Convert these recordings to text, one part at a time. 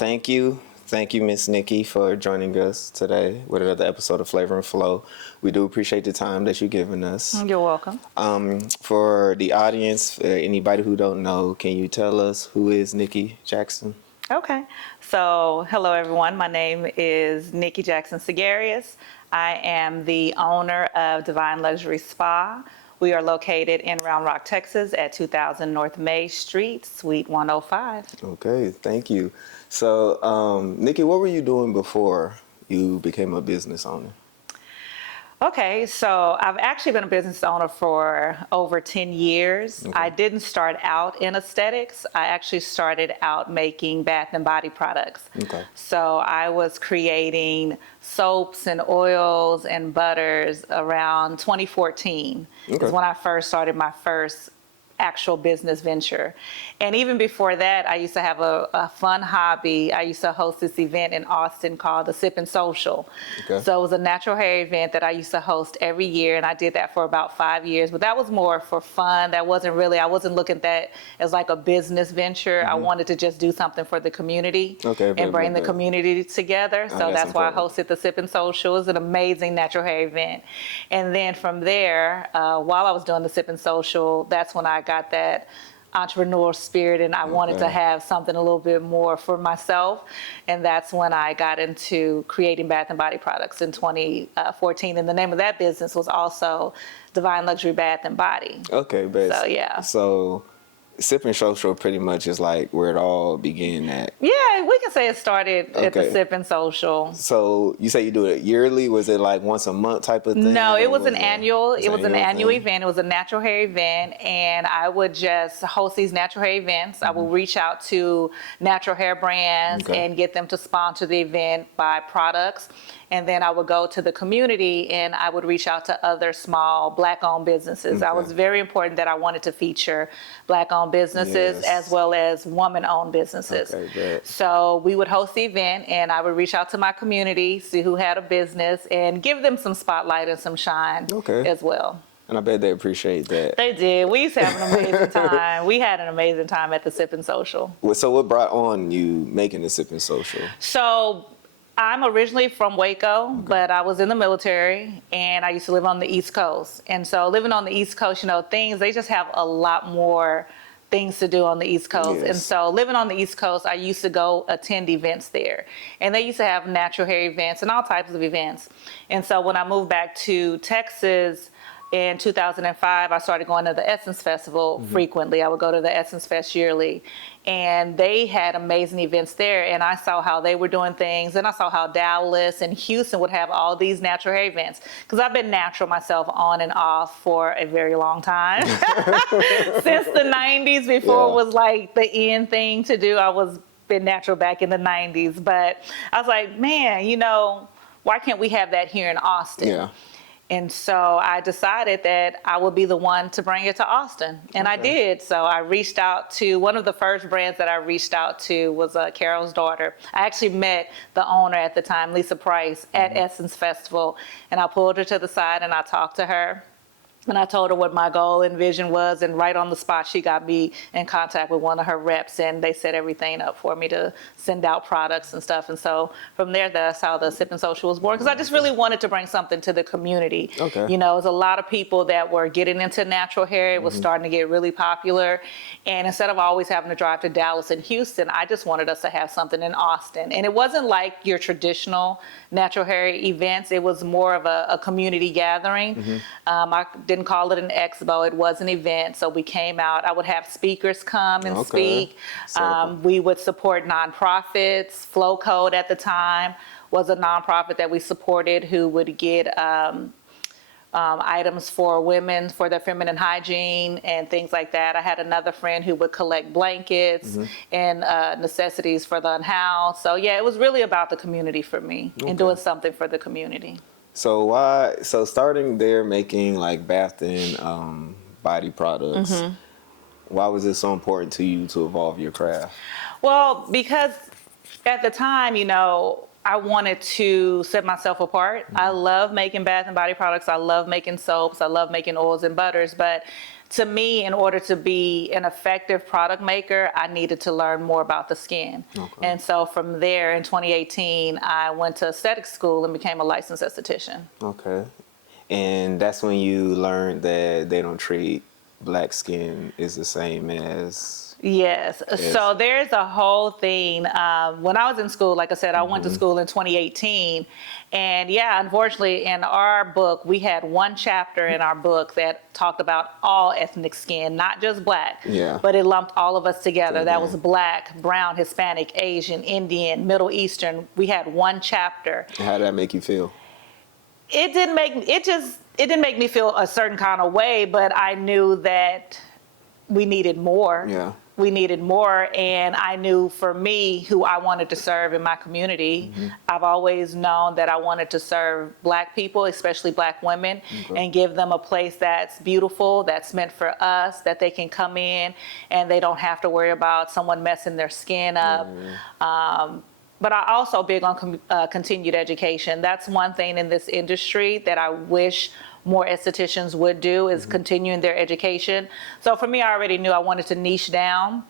Thank you. Thank you, Miss Nikki, for joining us today with another episode of Flavor and Flow. We do appreciate the time that you've given us. You're welcome. For the audience, anybody who don't know, can you tell us who is Nikki Jackson? Okay. So, hello everyone. My name is Nikki Jackson Segarius. I am the owner of Divine Luxury Spa. We are located in Round Rock, Texas at 2000 North May Street, Suite 105. Okay, thank you. So, Nikki, what were you doing before you became a business owner? Okay, so I've actually been a business owner for over 10 years. Okay. I didn't start out in aesthetics. I actually started out making bath and body products. Okay. So I was creating soaps and oils and butters around 2014 Okay. is when I first started my first actual business venture. And even before that, I used to have a fun hobby. I used to host this event in Austin called the Sip and Social. Okay. So it was a natural hair event that I used to host every year, and I did that for about 5 years. But that was more for fun. That wasn't really, I wasn't looking at that as like a business venture. I wanted to just do something for the community and bring the community together. So that's why I hosted the Sip and Social. It was an amazing natural hair event. And then from there, while I was doing the Sip and Social, that's when I got that entrepreneurial spirit, and I wanted to have something a little bit more for myself. And that's when I got into creating bath and body products in 2014. And the name of that business was also Divine Luxury Bath and Body. Okay, but So, yeah. So, Sip and Social pretty much is like where it all began at. Yeah, we can say it started at the Sip and Social. So you say you do it yearly? Was it like once a month type of thing? No, it was an annual. It was an annual event. It was a natural hair event, and I would just host these natural hair events. I would reach out to natural hair brands and get them to sponsor the event, buy products. And then I would go to the community and I would reach out to other small Black-owned businesses. I was very important that I wanted to feature Black-owned businesses as well as woman-owned businesses. So we would host the event and I would reach out to my community, see who had a business, and give them some spotlight and some shine as well. And I bet they appreciate that. They did. We used to have an amazing time. We had an amazing time at the Sip and Social. So what brought on you making the Sip and Social? So I'm originally from Waco, but I was in the military and I used to live on the East Coast. And so living on the East Coast, you know, they just have a lot more things to do on the East Coast. And so living on the East Coast, I used to go attend events there. And they used to have natural hair events and all types of events. And so when I moved back to Texas in 2005, I started going to the Essence Festival frequently. I would go to the Essence Fest yearly. And they had amazing events there. And I saw how they were doing things. And I saw how Dallas and Houston would have all these natural hair events. Because I've been natural myself on and off for a very long time. Since the 90s, before it was like the in thing to do. I was been natural back in the 90s. But I was like, man, you know, why can't we have that here in Austin? Yeah. And so I decided that I would be the one to bring it to Austin. And I did. So I reached out to one of the first brands that I reached out to was Carol's daughter. I actually met the owner at the time, Lisa Price, at Essence Festival. And I pulled her to the side and I talked to her. And I told her what my goal and vision was, and right on the spot, she got me in contact with one of her reps, and they set everything up for me to send out products and stuff. And so from there, that's how the Sip and Social was born, because I just really wanted to bring something to the community. You know, there's a lot of people that were getting into natural hair. It was starting to get really popular. And instead of always having to drive to Dallas and Houston, I just wanted us to have something in Austin. And it wasn't like your traditional natural hair events. It was more of a community gathering. I didn't call it an expo. It was an event. So we came out. I would have speakers come and speak. We would support nonprofits. Flow Code at the time was a nonprofit that we supported who would get items for women for their feminine hygiene and things like that. I had another friend who would collect blankets and necessities for the unhoused. So yeah, it was really about the community for me and doing something for the community. So starting there making like bath and body products, why was it so important to you to evolve your craft? Well, because at the time, you know, I wanted to set myself apart. I love making bath and body products. I love making soaps. I love making oils and butters. But to me, in order to be an effective product maker, I needed to learn more about the skin. Okay. And so from there, in 2018, I went to aesthetic school and became a licensed esthetician. Okay. And that's when you learned that they don't treat black skin is the same as. Yes. So there's a whole thing. When I was in school, like I said, I went to school in 2018. And yeah, unfortunately, in our book, we had one chapter in our book that talked about all ethnic skin, not just black. Yeah. But it lumped all of us together. That was Okay. black, brown, Hispanic, Asian, Indian, Middle Eastern. We had one chapter. How did that make you feel? It didn't make me feel a certain kind of way, but I knew that we needed more. Yeah. We needed more, and I knew for me who I wanted to serve in my community. I've always known that I wanted to serve black people, especially black women, and give them a place that's beautiful, that's meant for us, that they can come in and they don't have to worry about someone messing their skin up. But I also big on continued education. That's one thing in this industry that I wish more estheticians would do, is continuing their education. So for me, I already knew I wanted to niche down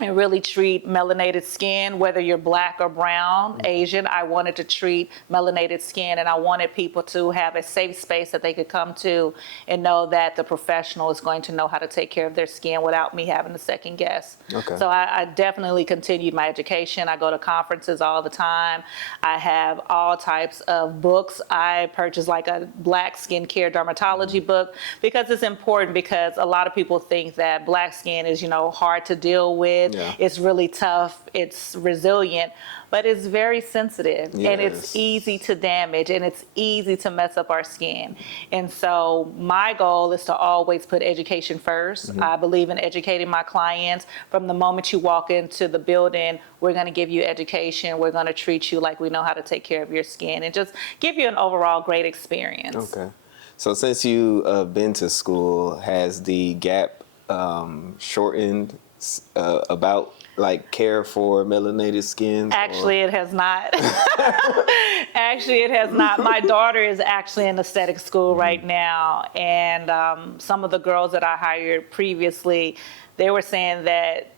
and really treat melanated skin, whether you're black or brown, Asian. I wanted to treat melanated skin, and I wanted people to have a safe space that they could come to and know that the professional is going to know how to take care of their skin without me having to second guess. Okay. So I definitely continued my education. I go to conferences all the time. I have all types of books. I purchased like a black skincare dermatology book because it's important, because a lot of people think that black skin is, hard to deal with. Yeah. It's really tough. It's resilient, but it's very sensitive, and it's Yes. easy to damage, and it's easy to mess up our skin. And so my goal is to always put education first. I believe in educating my clients. From the moment you walk into the building, we're going to give you education. We're going to treat you like we know how to take care of your skin and just give you an overall great experience. Okay. So since you been to school, has the gap shortened about like care for melanated skin? Actually, it has not. Actually, it has not. My daughter is actually in aesthetic school right now, and some of the girls that I hired previously, they were saying that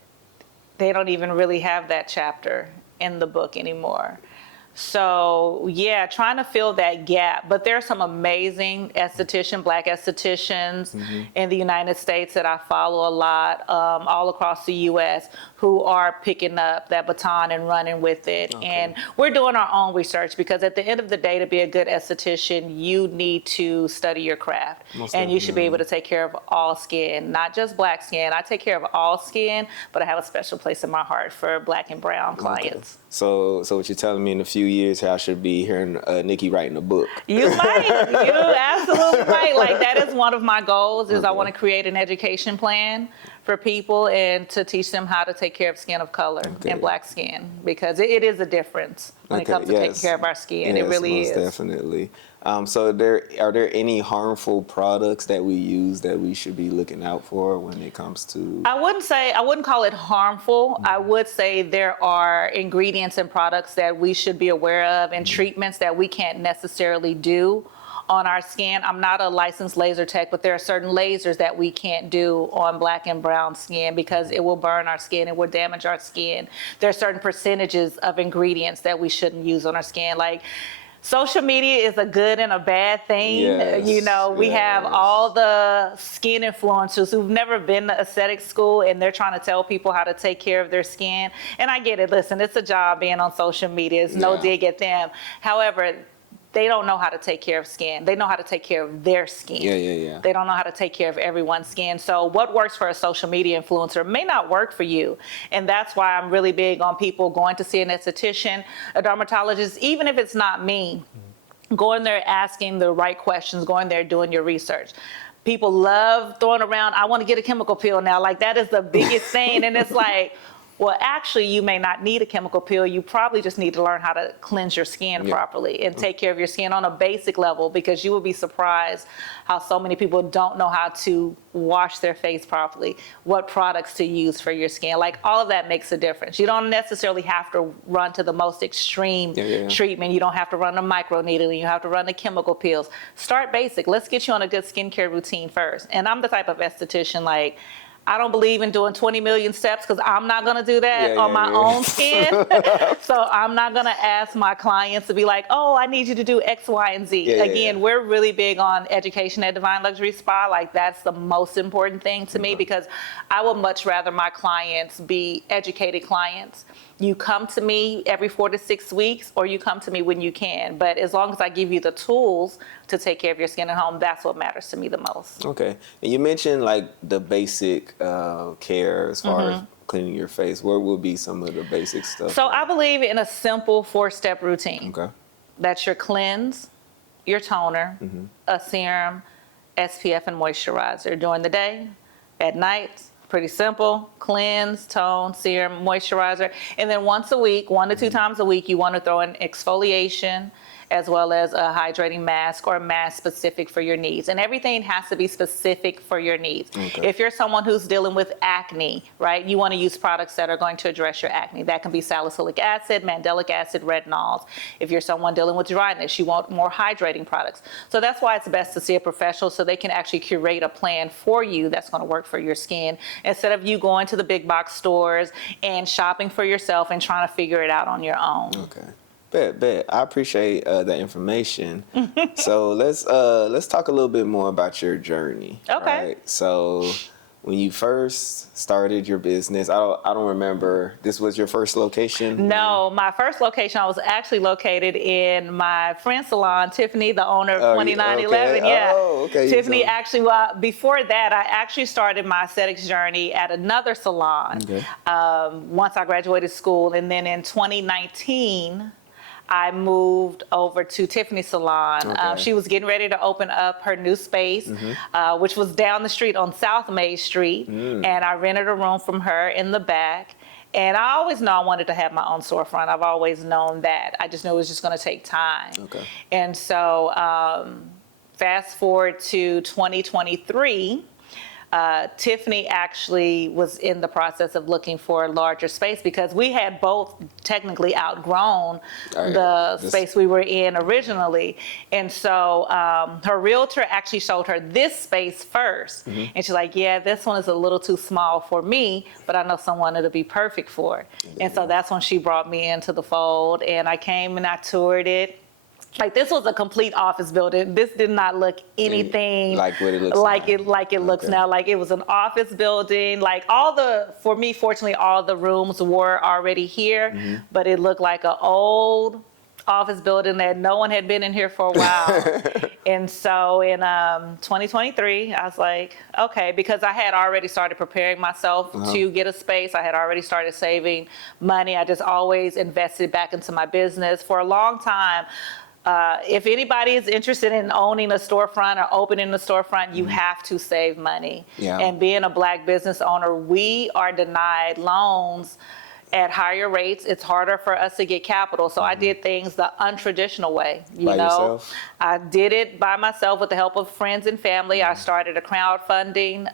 they don't even really have that chapter in the book anymore. So yeah, trying to fill that gap. But there are some amazing black estheticians in the United States that I follow a lot, all across the U.S., who are picking up that baton and running with it. Okay. And we're doing our own research, because at the end of the day, to be a good esthetician, you need to study your craft. Most and you should be definitely. able to take care of all skin, not just black skin. I take care of all skin, but I have a special place in my heart for black and brown clients. So what you're telling me, in a few years, I should be hearing Nikki writing a book. You might. You absolutely might. Like, that is one of my goals, is I Okay. want to create an education plan for people and to teach them how to take care of skin of color Okay. and black skin, because it is a difference when it Okay, comes to taking yes. care of our skin. It Yes, really most is. definitely. So are there any harmful products that we use that we should be looking out for when it comes to? I wouldn't call it harmful. I would say there are ingredients and products that we should be aware of, and treatments that we can't necessarily do on our skin. I'm not a licensed laser tech, but there are certain lasers that we can't do on black and brown skin, because it will burn our skin, it will damage our skin. There are certain percentages of ingredients that we shouldn't use on our skin. Like, social media is a good and a bad thing. Yes, We have yes. all the skin influencers who've never been to aesthetic school, and they're trying to tell people how to take care of their skin. And I get it. Listen, it's a job being on social media. It's no Yeah. dig at them. However, they don't know how to take care of skin. They know how to take care of their skin. Yeah. They don't know how to take care of everyone's skin. So what works for a social media influencer may not work for you. And that's why I'm really big on people going to see an esthetician, a dermatologist, even if it's not me. Going there asking the right questions, going there doing your research. People love throwing around, I want to get a chemical peel now. Like, that is the biggest thing. And it's like, Well, actually, you may not need a chemical peel. You probably just need to learn how to cleanse your skin properly and take care of your skin on a basic level, because you will be surprised how so many people don't know how to wash their face properly, what products to use for your skin. Like, all of that makes a difference. You don't necessarily have to run to the most extreme treatment. You don't have to run the microneedling. You have to run the chemical peels. Start basic. Let's get you on a good skincare routine first. And I'm the type of esthetician, like, I don't believe in doing 20 million steps, because I'm not going to do that on my own skin. So I'm not going to ask my clients to be like, oh, I need you to do X, Y, and Z. Again, we're really big on education at Divine Luxury Spa. Like, that's the most important thing to me, because I would much rather my clients be educated clients. You come to me every 4 to 6 weeks, or you come to me when you can. But as long as I give you the tools to take care of your skin at home, that's what matters to me the most. Okay. And you mentioned like the basic care as far as cleaning your face. What would be some of the basic stuff? So I believe in a simple 4-step routine. Okay. That's your cleanse, your toner, a serum, SPF, and moisturizer during the day. At night, pretty simple: cleanse, tone, serum, moisturizer. And then once a week, 1 to 2 times a week, you want to throw in exfoliation, as well as a hydrating mask or a mask specific for your needs. And everything has to be specific for your needs. Okay. If you're someone who's dealing with acne, right, you want to use products that are going to address your acne. That can be salicylic acid, mandelic acid, retinols. If you're someone dealing with dryness, you want more hydrating products. So that's why it's best to see a professional, so they can actually curate a plan for you that's going to work for your skin, instead of you going to the big box stores and shopping for yourself and trying to figure it out on your own. Okay. Bet. I appreciate that information. So let's talk a little bit more about your journey. Okay. Right? So when you first started your business, I don't remember. This was your first location? No, my first location, I was actually located in my friend's salon, Tiffany, the owner of 2911. Okay. Yeah. Oh, okay. Tiffany actually, well, before that, I actually started my aesthetics journey at another salon. Okay. Once I graduated school, and then in 2019. I moved over to Tiffany's salon. Okay. She was getting ready to open up her new space, which was down the street on South Main Street. And I rented a room from her in the back. And I always know I wanted to have my own storefront. I've always known that. I just knew it was just going to take time. Okay. And so fast forward to 2023. Tiffany actually was in the process of looking for a larger space, because we had both technically outgrown the space we were in originally. And so her realtor actually showed her this space first. And she's like, yeah, this one is a little too small for me, but I know someone that'll be perfect for it. And so that's when she brought me into the fold, and I came and I toured it. Like, this was a complete office building. This did not look anything like what it looks like it looks now. Like, it was an office building. Like, for me, fortunately, all the rooms were already here, but it looked like an old office building that no one had been in here for a while. And so in 2023, I was like, okay, because I had already started preparing myself to get a space. I had already started saving money. I just always invested back into my business for a long time. If anybody is interested in owning a storefront or opening a storefront, you have to save money. Yeah. And being a Black business owner, we are denied loans at higher rates. It's harder for us to get capital. So I did things the untraditional way. You know, yourself? I did it by myself with the help of friends and family. I started a crowdfunding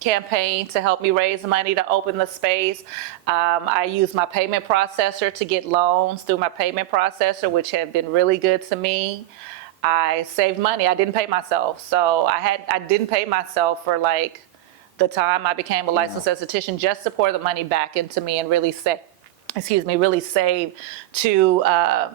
campaign to help me raise money to open the space. I used my payment processor to get loans through my payment processor, which have been really good to me. I saved money. I didn't pay myself. So I didn't pay myself for like the time I became a licensed esthetician, just to pour the money back into me and really save to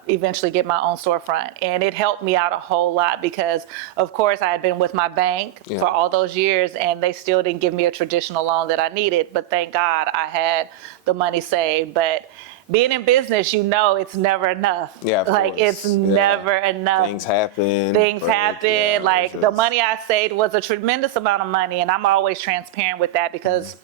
eventually get my own storefront. And it helped me out a whole lot, because of course I had been with my bank for all those years, and they still didn't give me a traditional loan that I needed. But thank God I had the money saved. But being in business, you know, it's never enough. Yeah, of like course. It's never enough. Things happen. Yeah, like the money I saved was a tremendous amount of money, and I'm always transparent with that, because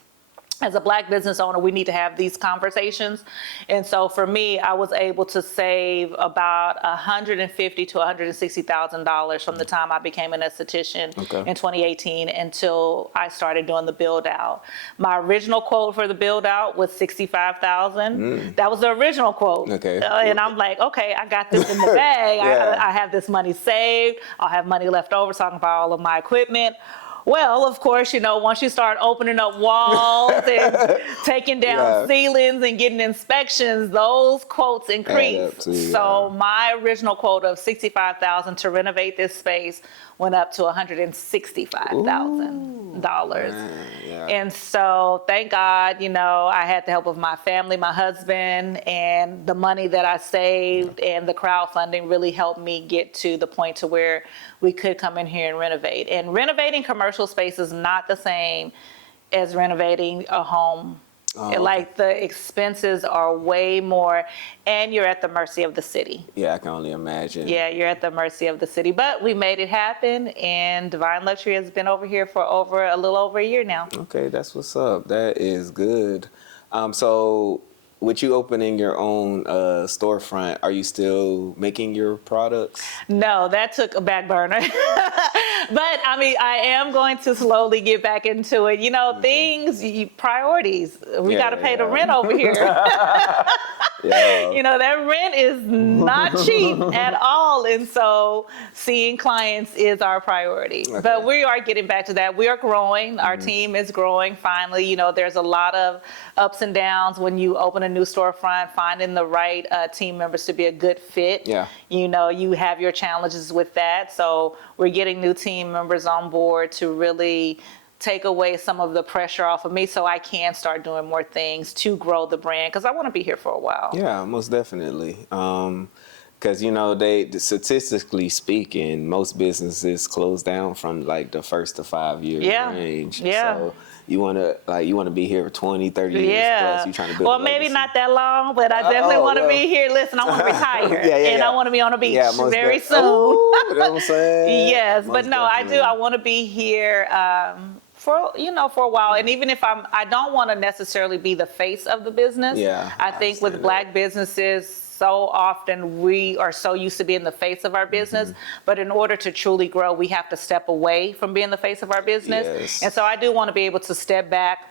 as a Black business owner, we need to have these conversations. And so for me, I was able to save about $150,000 to $160,000 from the time I became an esthetician in 2018 until I started doing the build out. My original quote for the build out was $65,000. That was the original quote. And I'm like, okay, I got this in the bag. I have this money saved. I'll have money left over so I can buy all of my equipment. Well, of course, once you start opening up walls and taking down ceilings and getting inspections, those quotes increase. So my original quote of $65,000 to renovate this space went up to $165,000. And so thank God, I had the help of my family, my husband, and the money that I saved and the crowdfunding really helped me get to the point to where we could come in here and renovate. And renovating commercial space is not the same as renovating a home. Like the expenses are way more, and you're at the mercy of the city. Yeah, I can only imagine. Yeah, you're at the mercy of the city, but we made it happen, and Divine Luxury has been over here for a little over a year now. Okay, that's what's up. That is good. So with you opening your own storefront, are you still making your products? No, that took a back burner. But I mean, I am going to slowly get back into it. Priorities. We got to pay the rent over here. That rent is not cheap at all. And so seeing clients is our priority. But we are getting back to that. We are growing. Our team is growing finally. There's a lot of ups and downs when you open a new storefront, finding the right team members to be a good fit. You have your challenges with that. So we're getting new team members on board to really take away some of the pressure off of me so I can start doing more things to grow the brand because I want to be here for a while. Yeah, most definitely. Because, they statistically speaking, most businesses close down from like the 1 to 5 year range. So you want to be here for 20, 30 years plus. You're trying to build well, maybe not that long, but I definitely want to be here. Listen, I want to retire and I want to be on a beach very soon. You know what I'm saying? Yes, most but no, definitely. I do. I want to be here for a while. And even if I don't want to necessarily be the face of the business. I think with Black businesses, so often we are so used to being the face of our business, but in order to truly grow, we have to step away from being the face of our business. And so I do want to be able to step back,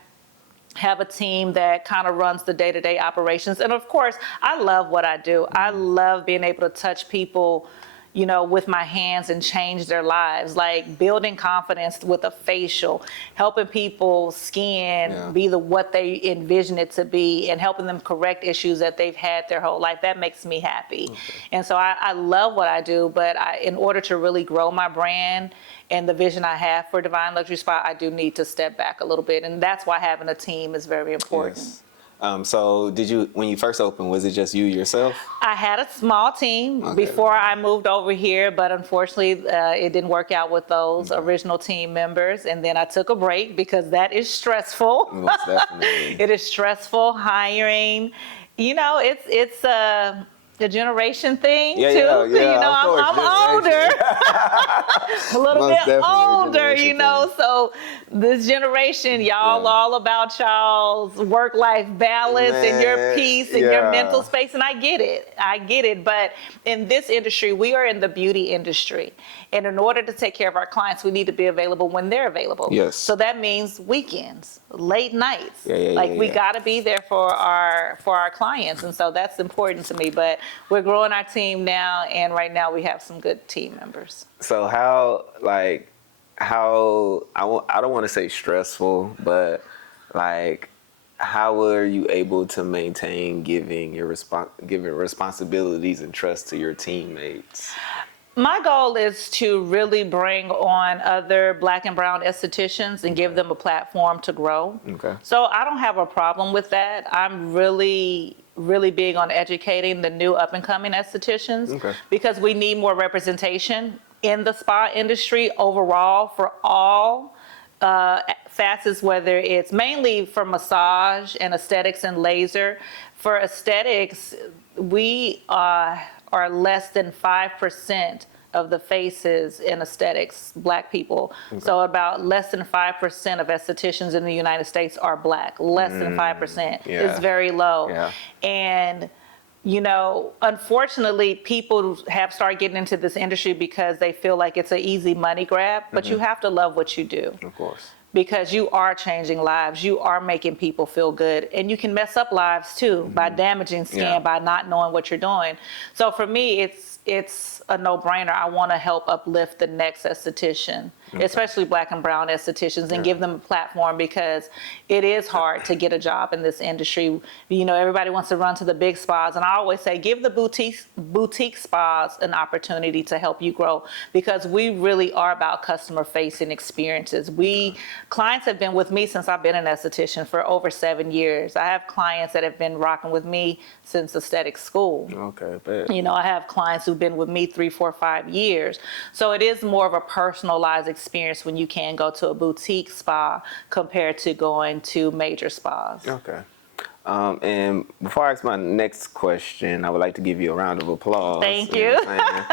have a team that kind of runs the day-to-day operations. And of course, I love what I do. I love being able to touch people with my hands and change their lives, like building confidence with a facial, helping people's skin be what they envision it to be, and helping them correct issues that they've had their whole life. That makes me happy. And so I love what I do, but in order to really grow my brand and the vision I have for Divine Luxury Spa, I do need to step back a little bit. And that's why having a team is very important. So when you first opened, was it just you yourself? I had a small team before I moved over here, but unfortunately it didn't work out with those original team members. And then I took a break because that is stressful. Most definitely. It is stressful hiring. It's a generation thing too. I'm older, a little bit older, so this generation, y'all all about y'all's work-life balance and your peace and your mental space. And I get it. But in this industry, we are in the beauty industry. And in order to take care of our clients, we need to be available when they're available. So that means weekends, late nights. We got to be there for our clients. And so that's important to me. But we're growing our team now, and right now we have some good team members. So how I don't want to say stressful, but how were you able to maintain giving responsibilities and trust to your teammates? My goal is to really bring on other Black and brown estheticians and give them a platform to grow. So I don't have a problem with that. I'm really big on educating the new up-and-coming estheticians because we need more representation in the spa industry overall for all facets, whether it's mainly for massage and aesthetics and laser. For aesthetics, we are less than 5% of the faces in aesthetics, Black people. So about less than 5% of estheticians in the United States are Black. Less than 5%. Yeah. It's very low. Yeah. And unfortunately, people have started getting into this industry because they feel like it's an easy money grab, but you have to love what you do. Of course. Because you are changing lives, you are making people feel good, and you can mess up lives too by damaging skin, by not knowing what you're doing. So for me, it's a no-brainer. I want to help uplift the next esthetician, especially Black and brown estheticians, and give them a platform, because it is hard to get a job in this industry. Everybody wants to run to the big spas, and I always say give the boutique spas an opportunity to help you grow, because we really are about customer-facing experiences. Clients have been with me since I've been an esthetician for over 7 years. I have clients that have been rocking with me since aesthetic school. Okay, bet. I have clients who've been with me 3, 4, 5 years. So it is more of a personalized experience when you can go to a boutique spa compared to going to major spas. Okay. And before I ask my next question, I would like to give you a round of applause. Thank you. Know what I'm saying?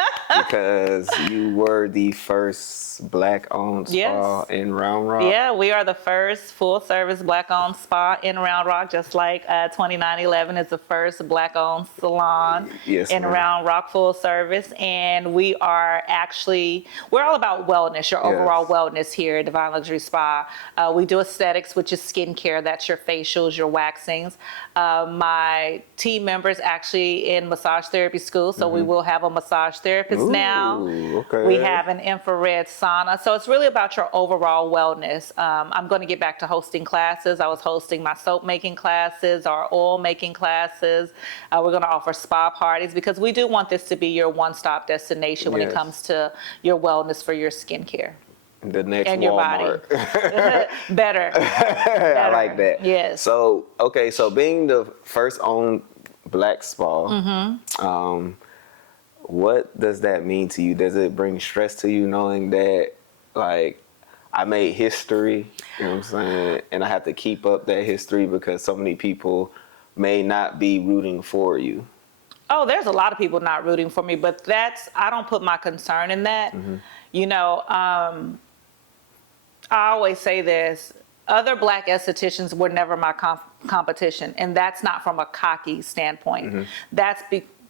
Because you were the first Black-owned spa in Round Rock. Yeah, we are the first full-service Black-owned spa in Round Rock, just like 2911 is the first Black-owned salon in Round Rock full service. And we're all about wellness, your overall wellness here at Divine Luxury Spa. We do aesthetics, which is skincare. That's your facials, your waxings. My team members actually in massage therapy school, so we will have a massage therapist now. Okay. We have an infrared sauna. So it's really about your overall wellness. I'm going to get back to hosting classes. I was hosting my soap making classes, our oil making classes. We're going to offer spa parties, because we do want this to be your one-stop destination when it comes to your wellness for your skincare. The next and Walmart. Your body. Better. I like that. Yes. So being the first owned Black spa, what does that mean to you? Does it bring stress to you knowing that, like, I made history, you know what I'm saying, and I have to keep up that history because so many people may not be rooting for you? Oh, there's a lot of people not rooting for me, but I don't put my concern in that. I always say this: other Black estheticians were never my competition, and that's not from a cocky standpoint. That's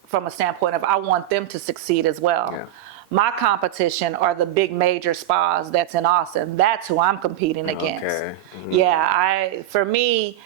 from a standpoint of I want them to succeed as well. Yeah. My competition are the big major spas that's in Austin. That's who I'm competing against. Okay. Yeah, for me,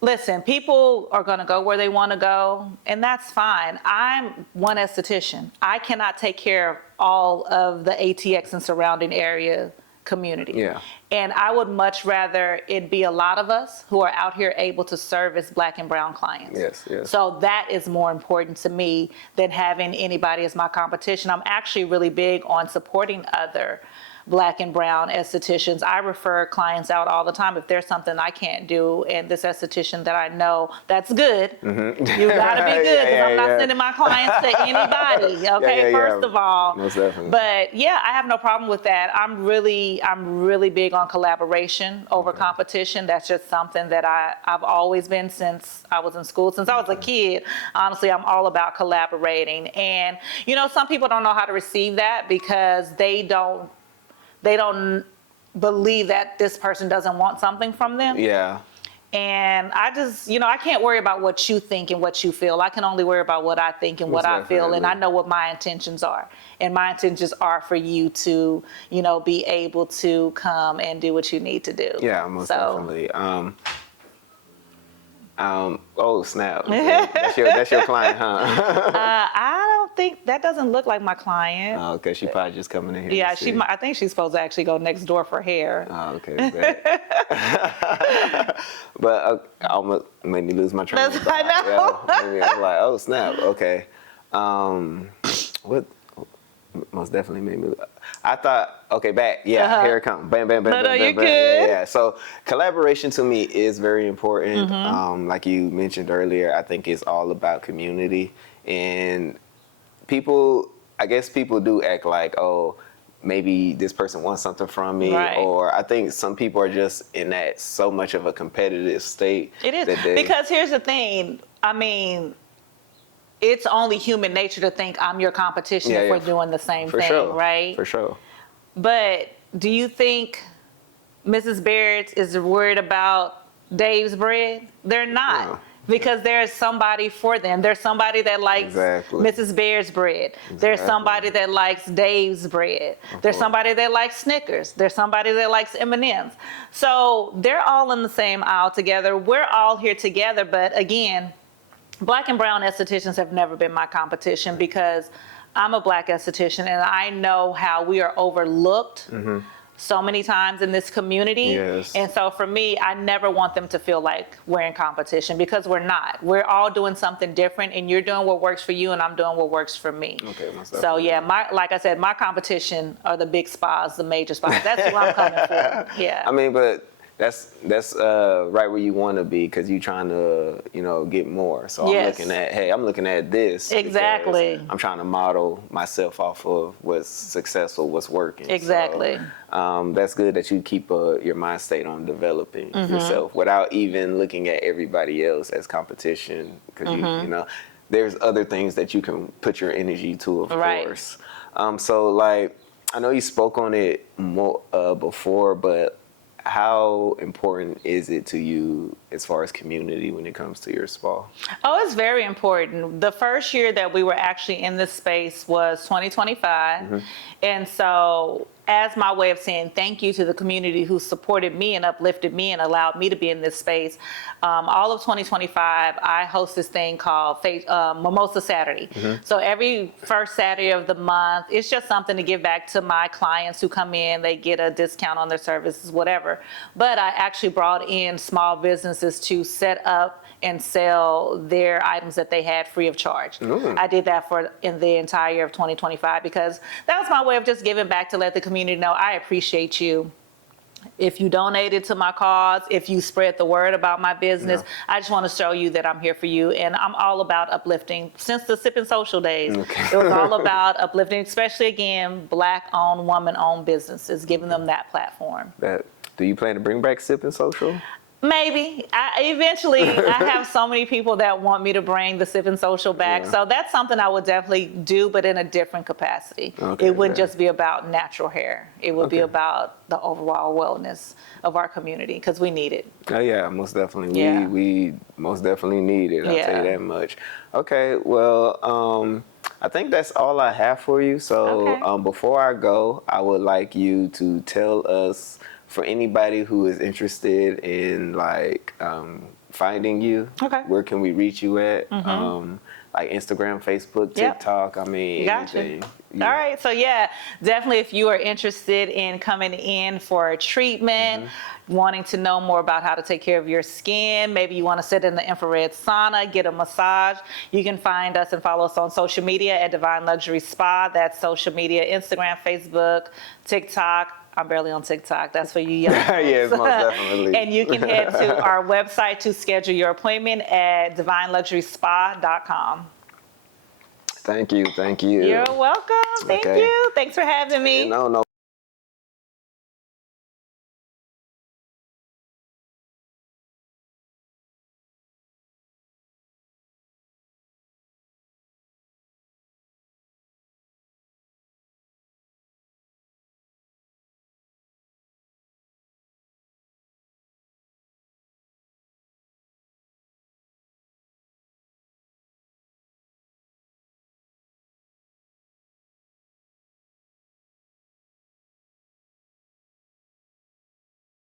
listen, people are going to go where they want to go, and that's fine. I'm one esthetician. I cannot take care of all of the ATX and surrounding area community. Yeah. And I would much rather it be a lot of us who are out here able to service Black and brown clients. Yes. So that is more important to me than having anybody as my competition. I'm actually really big on supporting other Black and brown estheticians. I refer clients out all the time. If there's something I can't do and this esthetician that I know that's good, you gotta be good, because I'm not sending my clients to anybody, okay, first of all. Most definitely. But yeah, I have no problem with that. I'm really big on collaboration over competition. That's just something that I've always been since I was in school. Since I was a kid, honestly, I'm all about collaborating. And some people don't know how to receive that because they don't believe that this person doesn't want something from them. Yeah. And I just, I can't worry about what you think and what you feel. I can only worry about what I think and what I feel. And I know what my intentions are. And my intentions are for you to, be able to come and do what you need to do. Yeah, most definitely. Oh snap! That's your client, huh? I don't think that doesn't look like my client. Oh, okay, she probably just coming in here. Yeah, I think she's supposed to actually go next door for hair. Oh, okay. But almost made me lose my train of thought. I know. Yeah, I'm like, oh snap. Okay. What? Most definitely made me. I thought, okay, back. Yeah, here it comes. Bam, bam, bam, no, bam, you bam, good. Yeah. So collaboration to me is very important. Like you mentioned earlier, I think it's all about community. And I guess people do act like, oh, maybe this person wants something from me. Right. Or I think some people are just in that so much of a competitive state. It is. Because here's the thing. I mean, it's only human nature to think I'm your competition if we're doing the same For thing, sure. right? For sure. But do you think Mrs. Barrett is worried about Dave's bread? They're not. No. Because there's somebody for them. There's somebody that likes Exactly. Mrs. Bear's bread. There's somebody that likes Dave's bread. There's somebody that likes Snickers. There's somebody that likes M&Ms. So they're all in the same aisle together. We're all here together. But again, Black and brown estheticians have never been my competition because I'm a Black esthetician and I know how we are overlooked so many times in this community. Yes. And so for me, I never want them to feel like we're in competition because we're not. We're all doing something different and you're doing what works for you and I'm doing what works for me. Okay, most So definitely. yeah, like I said, my competition are the big spas, the major spas. That's who I'm coming for. Yeah. I mean, but that's right where you want to be because you're trying to, get more. So Yes. I'm looking at this. because Exactly. I'm trying to model myself off of what's successful, what's working. Exactly. So, that's good that you keep your mind state on developing yourself without even looking at everybody else as competition because there's other things that you can put your energy to, of Right. course. So like, I know you spoke on it more, before, but how important is it to you as far as community when it comes to your spa? Oh, it's very important. The first year that we were actually in this space was 2025. And so as my way of saying thank you to the community who supported me and uplifted me and allowed me to be in this space, all of 2025, I host this thing called Mimosa Saturday. So every first Saturday of the month, it's just something to give back to my clients who come in. They get a discount on their services, whatever. But I actually brought in small businesses to set up and sell their items that they had free of charge. I did that in the entire year of 2025 because that was my way of just giving back to let the community know I appreciate you. If you donated to my cause, if you spread the word about my business, I just want to show you that I'm here for you. And I'm all about uplifting. Since the Sip and Social days, it was all about uplifting, especially, again, Black-owned, woman-owned businesses, giving them that platform. Do you plan to bring back Sip and Social? Maybe. Eventually, I have so many people that want me to bring the Sip and Social back. Yeah. So that's something I would definitely do, but in a different capacity. Okay, It wouldn't yeah. just be about natural hair. It would be Okay. about the overall wellness of our community because we need it. Oh yeah, most definitely. Yeah. We most definitely need it. I'll tell Yeah. you that much. Okay, well, I think that's all I have for you. So Okay. before I go, I would like you to tell us, for anybody who is interested in finding you, Okay. where can we reach you at? Like Instagram, Facebook, Yep. TikTok. I mean, Gotcha. anything. All right. So yeah, definitely if you are interested in coming in for a treatment, wanting to know more about how to take care of your skin, maybe you want to sit in the infrared sauna, get a massage, you can find us and follow us on social media at Divine Luxury Spa. That's social media, Instagram, Facebook, TikTok. I'm barely on TikTok. That's for you young folks. Yes, most definitely. And you can head to our website to schedule your appointment at divineluxuryspa.com. Thank you. You're welcome. Thank Okay. you. Thanks for having me. No